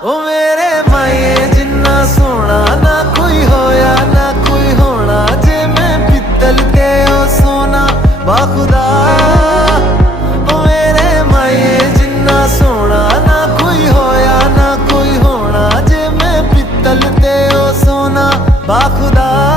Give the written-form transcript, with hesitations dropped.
ओ मेरे माए जिन्ना सोना ना कोई होया ना कोई होना, जे मैं पित्तल ते ओ सोना बाखुदा। ओ मेरे माए जिन्ना सोना ना कोई होया ना कोई होना, जे मैं पित्तल ते ओ सोना बाखुदा।